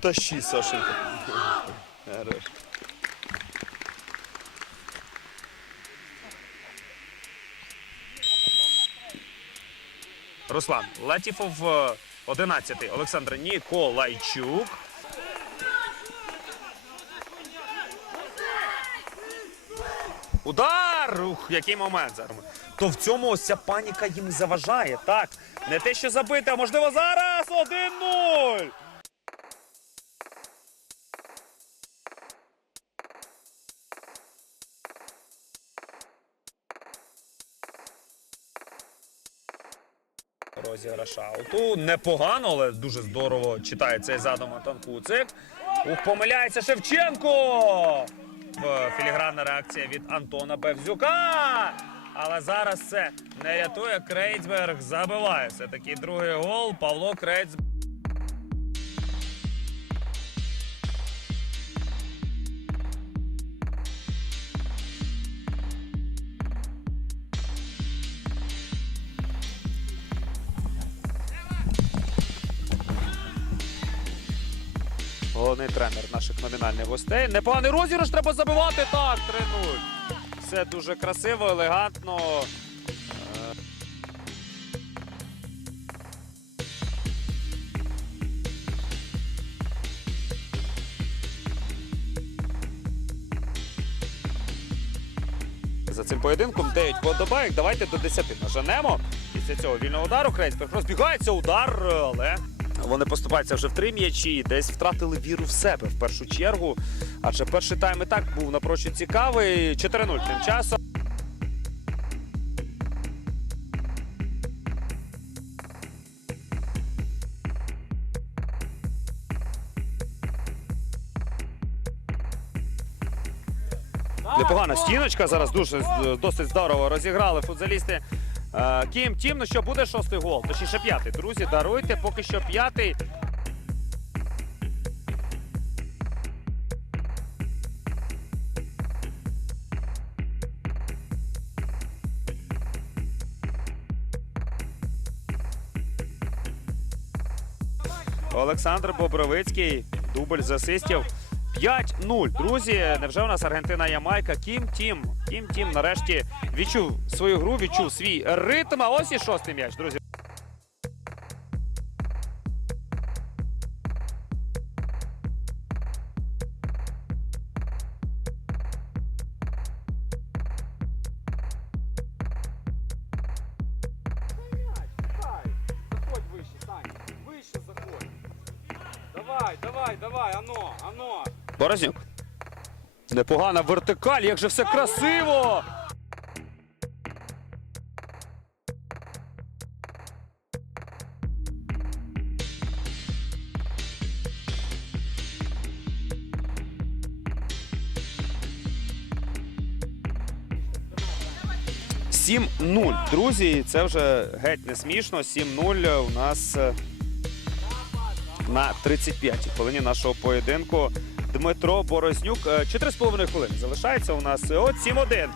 Тащи, Сашенька. Хорош. Руслан Латіфов 11-й. Олександр Ніколайчук. Удар! Ух, який момент зараз. То в цьому ось ця паніка їм заважає. Так, не те, що забити, а можливо зараз 1-0. Розіграш ауту. Непогано, але дуже здорово читає цей задум Антон Куцик. Ух, помиляється Шевченко. Філігранна реакція від Антона Бевзюка. Але зараз це не рятує. Крейцберг забиває. Все таки другий гол. Павло Крейцберг. Головний тренер наших номінальних гостей. Непоганий розіграш треба забивати. Так, 3-0. Все дуже красиво, елегантно. Е, За цим поєдинком 9 подобаєк. Давайте до 10 наженемо. Після цього вільного удару Крейцберг розбігається удар, але вони поступаються вже в три м'ячі і десь втратили віру в себе в першу чергу. Адже перший тайм і так був напрочуд цікавий. 4-0 тим часом. Непогана стіночка. Зараз дуже досить здорово розіграли футзалісти. Е, Кім, Тім, ну що буде шостий гол? Точніше п'ятий. Друзі, даруйте, поки що п'ятий. Олександр Бобровицький, дубль з асистів. 5-0. Друзі, невже у нас Аргентина Ямайка? Кім Тім. Кім Тім нарешті відчув свою гру, відчув свій ритм. А ось і шостий м'яч, друзі. Давай, давай, давай, ано, ано. Борознюк. Непогана вертикаль, як же все красиво! Сім 0 Друзі, це вже геть не смішно. 7-0 у нас е, на 35-й хвилині нашого поєдинку. Дмитро Борознюк. Е, 4,5 хвилини залишається у нас. Е, От 7-1.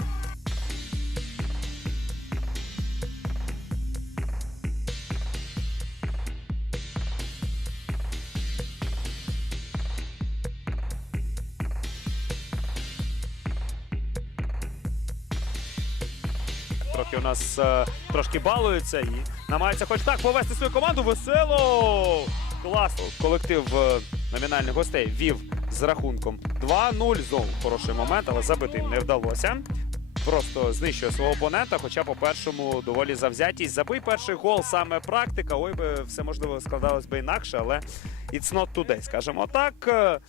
Трохи у нас е, трошки балуються і намагаються хоч так повести свою команду. Весело! Клас! Колектив е, номінальних гостей вів з рахунком 2-0. Знову хороший момент, але забити не вдалося. Просто знищує свого опонента, хоча по першому доволі завзятість. Забий перший гол, саме практика. Ой би все можливо складалось би інакше, але it's not today, скажімо так. Е,